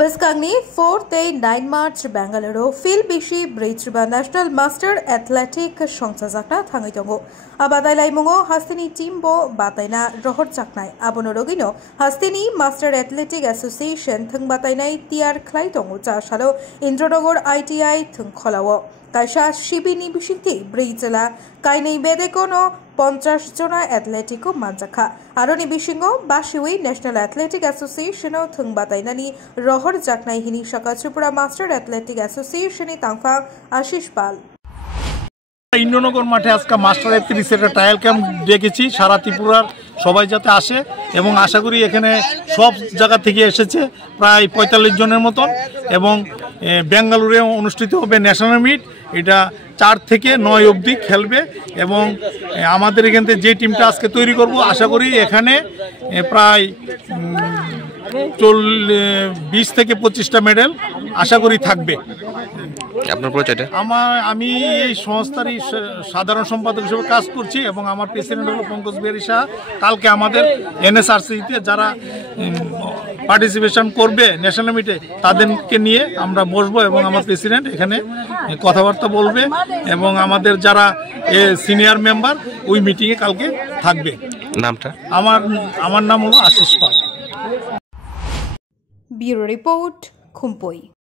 Biskangni 4th day 9 March Bangalore Phil Bishi Bridge National Master Athletic Songsazakna Thangai Tongo Abadailai Mungo Hastini Timbo Bataina Rohor Chaknai Abonorogino Hastini Master Athletic Association Thung Batainai Tiar Klai Tongo Chashalo Indronogor ITI Thung Kholawo Kaisha Shibini Bishiti Bridgela Kainei Bedekono 50 জনা অ্যাথলেটিকো মানজাখা আরনি বিশিঙ্গো বাসিউই national athletic অ্যাসোসিয়েশনও থুংবাতাইনানি রহর জাকনাই হিনি সকা ত্রিপুরা মাস্টার অ্যাথলেটিক অ্যাসোসিয়েশনে তাংফা আশিস পাল ইন্দ্রনগর মাঠে আজকে মাস্টার অ্যাথলেটিক্স একটা ট্রায়াল ক্যাম্প ডেকেছি সারা ত্রিপুরার সবাই যাতে আসে এবং আশা করি এখানে সব জায়গা থেকে এসেছে প্রায় 45 জনের মতন এবং বেঙ্গালুরুতে অনুষ্ঠিত হবে ন্যাশনাল মিট এটা 4 থেকে 9 অবধি খেলবে এবং আমাদের এখান থেকে যে টিমটা আজকে তৈরি করব আশা করি এখানে প্রায় 20 থেকে 25টা মেডেল আশা করি থাকবে। আপনার পরিচয়টা? আমি এই সংস্থারই সাধারণ সম্পাদক হিসেবে কাজ করছি এবং আমার প্রেসিডেন্ট হলো পঙ্কজ বিহারী শাহ। কালকে আমাদের এনএসআরসিতে যারা পার্টিসিপেশন করবে ন্যাশনাল মিটে তাদেরকে নিয়ে আমরা বসবো এবং আমার প্রেসিডেন্ট এখানে কথাবার্তা বলবে এবং আমাদের যারা সিনিয়র মেম্বার ওই মিটিংয়ে কালকে থাকবে। নামটা? আমার নাম হলো আশিস পাল। Bureau report খুমপই।